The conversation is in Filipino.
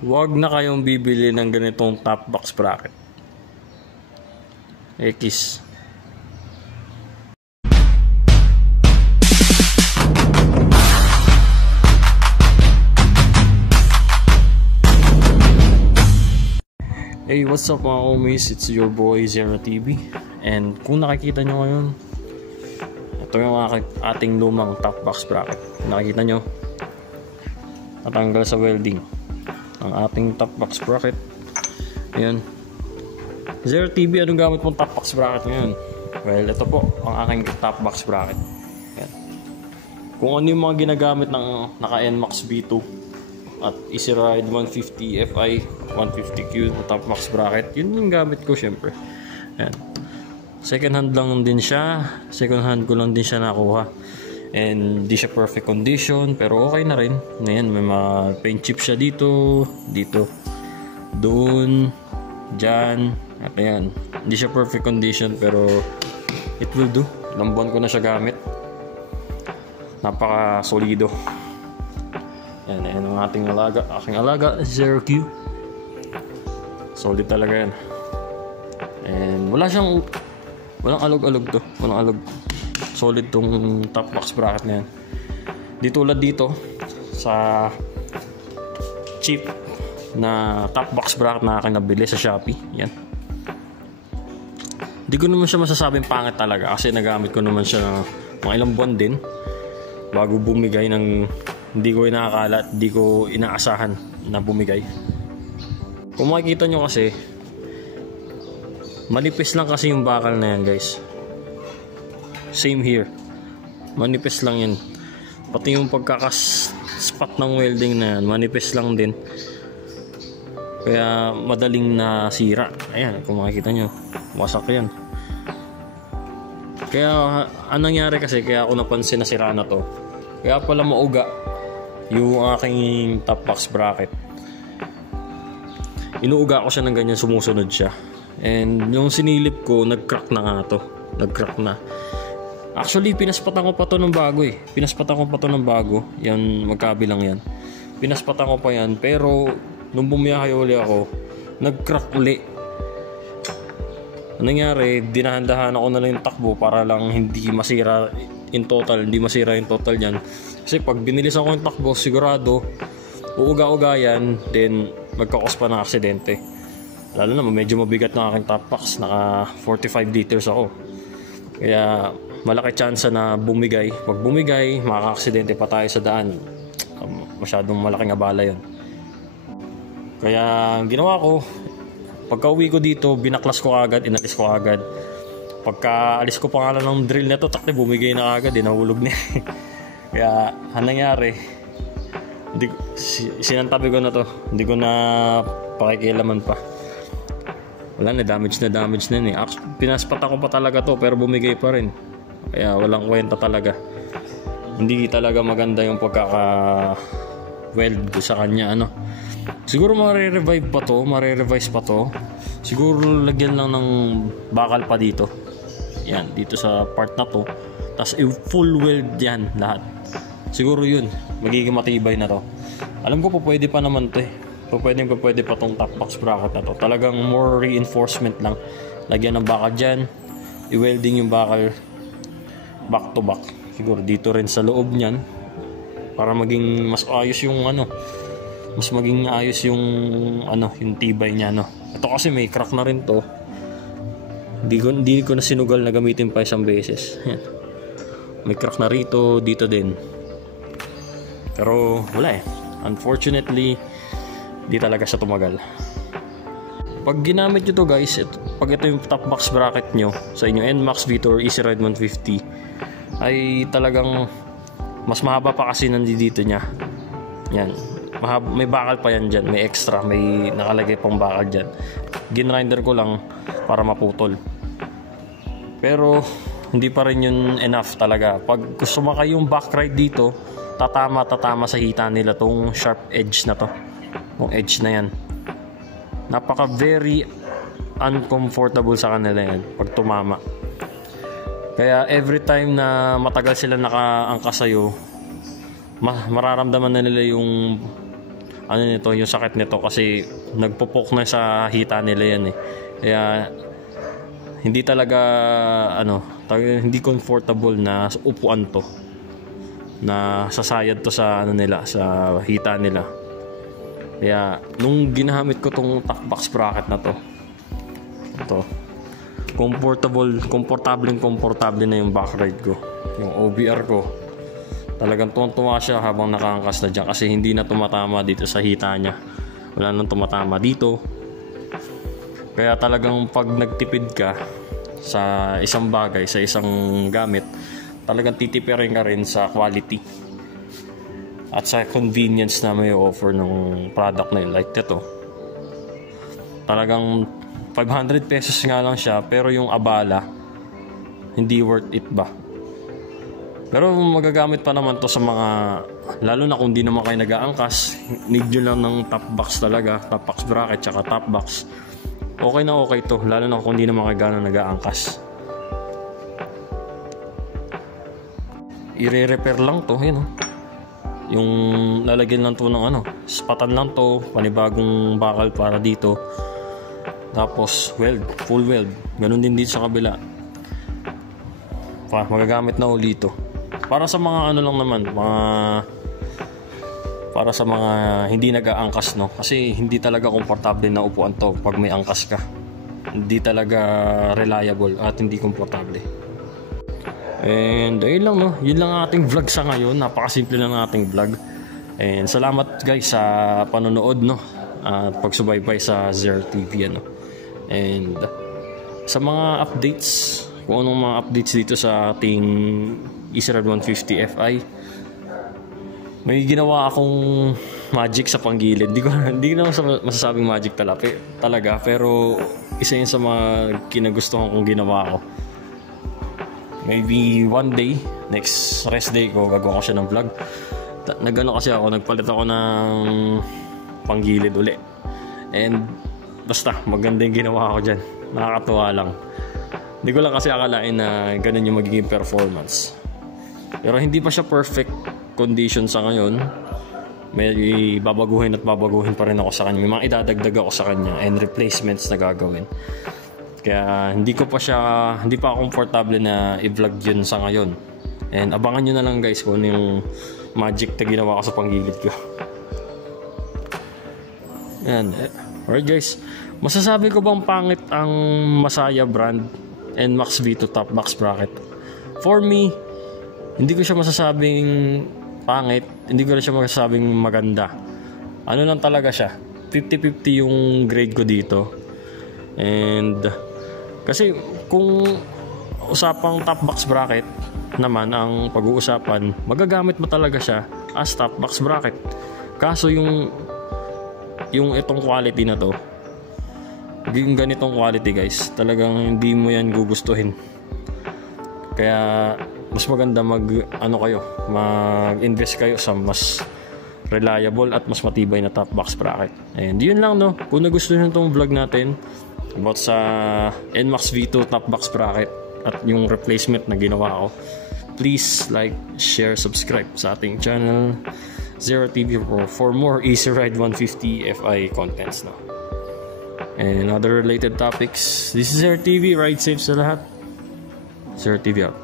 Huwag na kayong bibili ng ganitong top box bracket. X. Hey, what's up mga homies? It's your boy Zero TV. And kung nakikita nyo ngayon, ito yung ating lumang top box bracket. Nakikita nyo, natanggal sa welding ang ating top box bracket. Ayan. Zero TV, anong gamit mong top box bracket ngayon? Well, ito po ang aking top box bracket. Ayan. Kung ano yung mga ginagamit ng naka NMAX V2 at Easy Ride 150 Fi 150Q na top box bracket, yun yung gamit ko syempre. Ayan. Second hand lang din siya. Second hand ko lang din siya nakuha. And di siya perfect condition, pero okay na rin. Ngayon, may mga paint chip siya dito, doon, dyan, at ayan. Hindi siya perfect condition, pero it will do. Ilang buwan ko na siya gamit. Napaka solido. Ayan ang ating aking alaga, Zero Q. Solid talaga yan. And walang alog-alog to. Walang alog. Solid tong top box bracket na yan. Di tulad dito sa cheap na top box bracket na aking nabili sa Shopee. Yan. Di ko naman siya masasabing pangit talaga kasi nagamit ko naman siya ng mga ilang buwan din bago bumigay ng hindi ko inaakala at hindi ko inaasahan na bumigay. Kung makikita nyo kasi, manipis lang kasi yung bakal na yan, guys. Same here. Manipis lang yan. Pati yung pagkakas-spot ng welding na yan, manipis lang din. Kaya madaling nasira. Ayan, kung makikita nyo, wasak yan. Kaya anong nangyari kasi, kaya ako napansin na sira na to. Kaya pala mauga yung aking top box bracket. Inuuga ko siya ng ganyan, sumusunod siya. And yung sinilip ko, nag-crack na nga to. Nag-crack na. Actually, pinaspatan ko pa to ng bago eh. Pinaspatan ko pa to ng bago. Yan, magkabilang yan. Pinaspatan ko pa yan. Pero, nung bumiyahe uli ako, nag-crack uli. Anong nangyari, dinahandahan ako na lang yung takbo para lang hindi masira in total. Hindi masira in total yan. Kasi pag binilisan ko yung takbo, sigurado, uuga-uga yan. Then, magkakos pa ng aksidente. Lalo na, medyo mabigat na aking top box. Naka 45 liters ako. Kaya, malaki chance na bumigay. Pag bumigay, makaka-aksidente pa tayo sa daan. Masyadong malaking abala yun. Kaya ang ginawa ko, pagka uwi ko dito, binaklas ko agad, inalis ko agad. Pagka alis ko pa nga lang ng drill na to, takti bumigay na agad, nahulog na. Kaya anong nangyari, sinantabi ko na to, hindi ko na pakikialaman pa. Wala na, damage na eh. Pinaspatan ko pa talaga to, pero bumigay pa rin. Kaya walang kwenta talaga. Hindi talaga maganda yung pagkaka-weld sa kanya, ano. Siguro mare-revive pa to, mare-revise pa to. Siguro lagyan lang ng bakal pa dito. Yan, dito sa part na to. Tapos full weld yan lahat. Siguro yun, magiging matibay na to. Alam ko po pwede pa naman to eh. Pwede pa tong top box bracket na to. Talagang more reinforcement lang. Lagyan ng bakal dyan. I-welding yung bakal back to back. Siguro dito rin sa loob niyan para maging mas ayos yung mas maging ayos yung yung tibay niya, no. Ito kasi may crack na rin to. Hindi ko na sinugal na gamitin pa isang beses. Yan. May crack na rito, dito din. Pero wala eh. Unfortunately, di talaga siya tumagal. Pag ginamit nyo to guys, pag ito yung top box bracket nyo sa inyo NMAX V2 or Easy Ride 150, ay talagang mas mahaba pa kasi nandito niya. Yan. May bakal pa yan dyan. May extra. May nakalagay pang bakal dyan. Ginrinder ko lang para maputol. Pero hindi pa rin yun enough talaga. Pag gusto mo kayong back ride dito, tatama sa hita nila tong sharp edge na to. Yung edge na yan. Napaka very uncomfortable sa kanila yan pag tumama. Kaya every time na matagal sila nakaangkas sa'yo, mararamdaman na nila yung ano nito, yung sakit nito kasi nagpupok na sa hita nila yan eh. Kaya hindi talaga hindi comfortable na upuan to, na sasayad to sa nila, sa hita nila. Kaya nung ginamit ko tong top box bracket na to, komportable na yung back ride ko, yung OBR ko. Talagang tuwa siya habang nakaangkas na dyan kasi hindi na tumatama dito sa hita niya. Wala nang tumatama dito. Kaya talagang pag nagtipid ka sa isang bagay, sa isang gamit, talagang titipirin ka rin sa quality at sa convenience na may offer ng product na yun. Like ito, talagang 500 pesos nga lang siya, pero yung abala hindi worth it ba? Pero magagamit pa naman to sa mga, lalo na kung di naman kayo nag-aangkas, need nyo lang ng top box talaga, top box bracket tsaka top box. Okay na okay to, lalo na kung di naman kayo gano'n nag-aangkas. I-repair lang to, yun. Yung lalagyan lang to ng spatan lang to, panibagong bakal para dito. Tapos weld, full weld. Ganun din dito sa kabila. Magagamit na uli to. Para sa mga lang naman, para sa mga hindi nag-aangkas, no? Kasi hindi talaga komportable na upuan to pag may angkas ka. Hindi talaga reliable at hindi komportable. And ayun lang, no? Yun lang ang ating vlog sa ngayon. Napakasimple lang ang ating vlog. And salamat guys sa panonood, no? At pagsubaybay sa Zero TV, And sa mga updates, kung anong mga updates dito sa ating EasyRide 150 Fi, may ginawa akong magic sa panggilid. Hindi ko masasabing magic talaga, pero isa yun sa mga kinagustuhan kong ginawa ko. Maybe one day, next rest day ko, gagawa ko siya ng vlog. Nagpalit ako ng panggilid uli. And basta maganda yung ginawa ko dyan. Nakakatuwa lang. Hindi ko lang kasi akalain na ganun yung magiging performance. Pero hindi pa siya perfect condition sa ngayon. May babaguhin pa rin ako sa kanya. May mga idadagdag ako sa kanya and replacements na gagawin. Kaya hindi pa komportable na i-vlog yun sa ngayon. And abangan nyo na lang guys kung yung magic na ginawa ko sa panggilid ko. Yan. Alright guys, masasabi ko bang pangit ang Masaya brand and Max V2 top box bracket? For me, hindi ko siya masasabing pangit, hindi ko siya masasabing maganda. Ano lang talaga siya, 50-50 yung grade ko dito. And kasi kung usapang top box bracket naman ang pag-uusapan, magagamit mo talaga siya as top box bracket. Kaso yung itong quality na to, yung ganitong quality guys, talagang hindi mo yan gugustuhin. Kaya mas maganda mag-invest kayo sa mas reliable at mas matibay na top box bracket. And yun lang, no? Kung nagustuhan nyo itong vlog natin about sa NMAX V2 top box bracket at yung replacement na ginawa ko, please like, share, subscribe sa ating channel Zero TV for more EasyRide 150 Fi contents now. And other related topics. This is Zero TV. Ride safe sa lahat. Zero TV out.